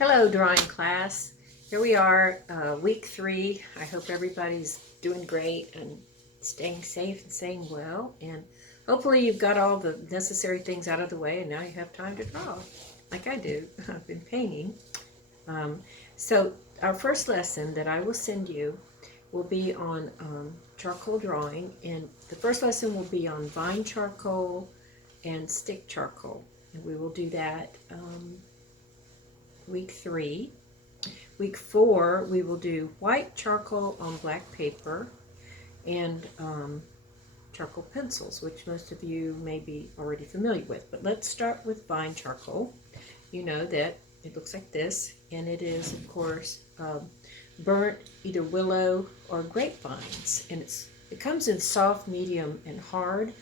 Hello, drawing class. Here we are, week 3. I hope everybody's doing great and staying safe and staying well. And hopefully you've got all the necessary things out of the way and now you have time to draw, like I do. I've been painting. Um, so our first lesson that I will send you will be on charcoal drawing. And the first lesson will be on vine charcoal and stick charcoal. And we will do that week 3. Week 4, we will do white charcoal on black paper and charcoal pencils, which most of you may be already familiar with. But let's start with vine charcoal. You know that it looks like this, and it is, of course, burnt either willow or grapevines. And it comes in soft, medium, and hard.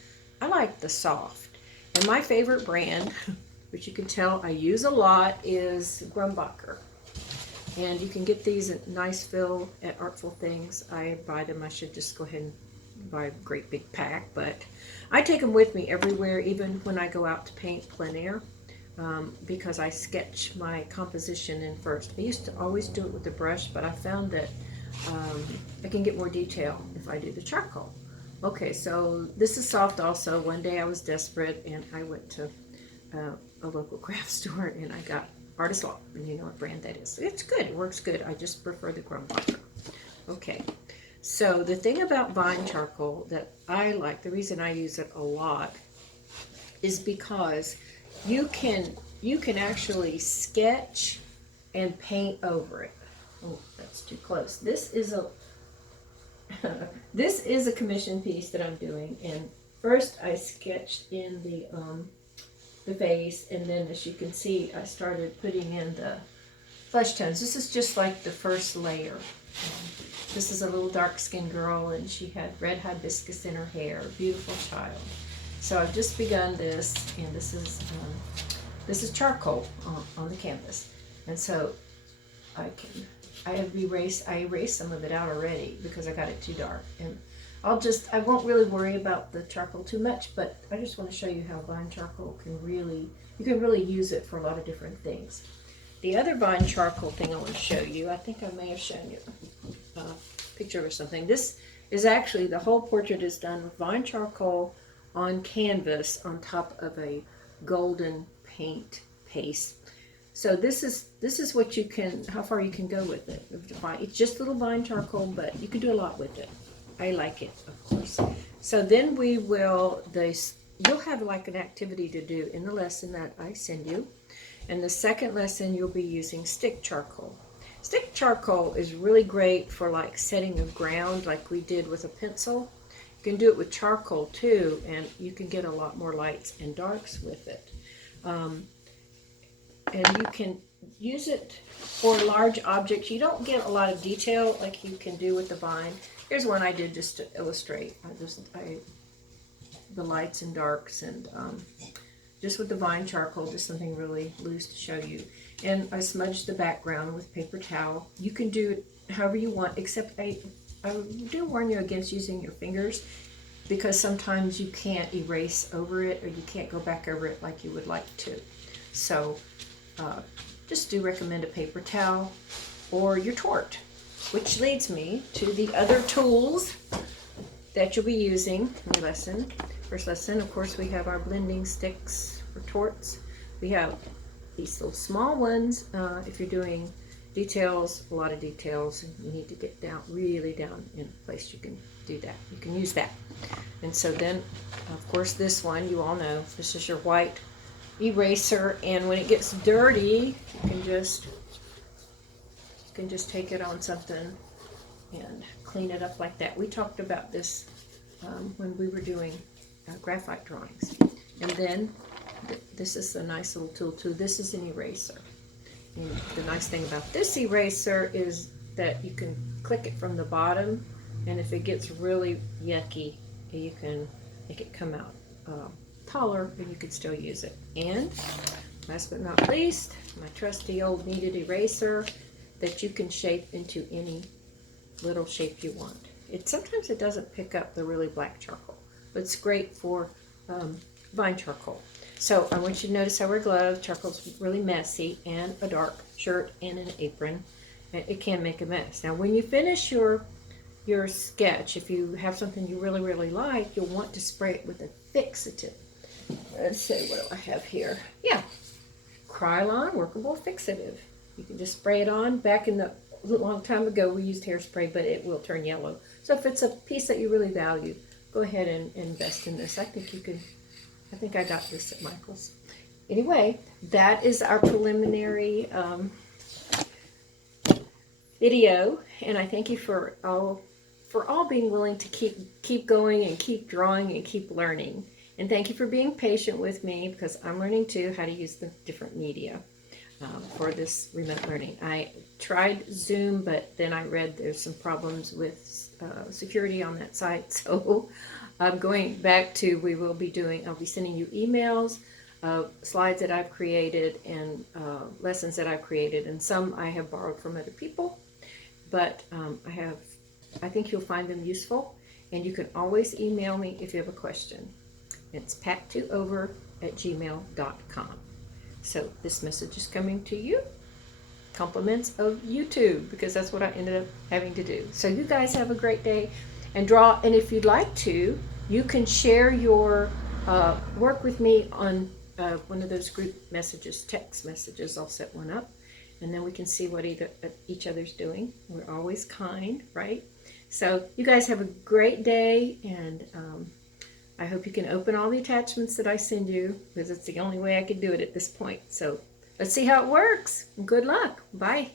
I like the soft. And my favorite brand, which you can tell I use a lot, is Grumbacher. And you can get these at Niceville at Artful Things. I buy them. I should just go ahead and buy a great big pack. But I take them with me everywhere, even when I go out to paint plein air, because I sketch my composition in first. I used to always do it with the brush, but I found that I can get more detail if I do the charcoal. Okay, so this is soft also. One day I was desperate and I went to a local craft store and I got Artist Law, and you know what brand that is. It's good, it works good. I just prefer the Grumbacher. Okay, so the thing about vine charcoal that I like, the reason I use it a lot, is because you can actually sketch and paint over it. Oh, that's too close. This is a this is a commission piece that I'm doing, and first I sketched in the face, and then as you can see I started putting in the flesh tones. This is just like the first layer. This is a little dark skinned girl and she had red hibiscus in her hair, beautiful child. So I've just begun this, and this is charcoal on the canvas, and so I erased some of it out already because I got it too dark, and I won't really worry about the charcoal too much, but I just want to show you how vine charcoal you can really use it for a lot of different things. The other vine charcoal thing I want to show you, I think I may have shown you a picture or something. This is actually, the whole portrait is done with vine charcoal on canvas on top of a golden paint paste. So this is what you can, how far you can go with it. It's just little vine charcoal, but you can do a lot with it. I like it, of course. So then you'll have like an activity to do in the lesson that I send you. And the second lesson, you'll be using stick charcoal. Stick charcoal is really great for like setting a ground like we did with a pencil. You can do it with charcoal too, and you can get a lot more lights and darks with it. And you can use it for large objects. You don't get a lot of detail like you can do with the vine. Here's one I did just to illustrate. The lights and darks, and just with the vine charcoal, just something really loose to show you. And I smudged the background with paper towel. You can do it however you want, except I do warn you against using your fingers, because sometimes you can't erase over it, or you can't go back over it like you would like to. So just do recommend a paper towel or your Torte. Which leads me to the other tools that you'll be using in the lesson. First lesson, of course, we have our blending sticks for Tortes. We have these little small ones. If you're doing details, a lot of details, and you need to get really down in a place, you can do that. You can use that. And so then, of course, this one, you all know, this is your white eraser, and when it gets dirty, you can just take it on something and clean it up like that. We talked about this when we were doing graphite drawings. And then this is a nice little tool too. This is an eraser. And the nice thing about this eraser is that you can click it from the bottom, and if it gets really yucky, you can make it come out taller, and you can still use it. And last but not least, my trusty old kneaded eraser that you can shape into any little shape you want. Sometimes it doesn't pick up the really black charcoal, but it's great for vine charcoal. So I want you to notice I wear gloves. Charcoal's really messy, and a dark shirt and an apron. It can make a mess. Now when you finish your sketch, if you have something you really, really like, you'll want to spray it with a fixative. Let's see, what do I have here? Yeah, Krylon Workable Fixative. You can just spray it on. Back in the long time ago, we used hairspray, but it will turn yellow. So if it's a piece that you really value, go ahead and invest in this. I think I got this at Michael's. Anyway, that is our preliminary video, and I thank you for all being willing to keep going and keep drawing and keep learning. And thank you for being patient with me, because I'm learning too how to use the different media for this remote learning. I tried Zoom, but then I read there's some problems with security on that site. So I'm going back to, I'll be sending you emails, slides that I've created, and lessons that I've created. And some I have borrowed from other people, but I think you'll find them useful. And you can always email me if you have a question. It's pat2over@gmail.com. So this message is coming to you. Compliments of YouTube, because that's what I ended up having to do. So you guys have a great day and draw. And if you'd like to, you can share your work with me on one of those group messages, text messages. I'll set one up, and then we can see what each other's doing. We're always kind, right? So you guys have a great day, and I hope you can open all the attachments that I send you, because it's the only way I can do it at this point. So let's see how it works. Good luck. Bye.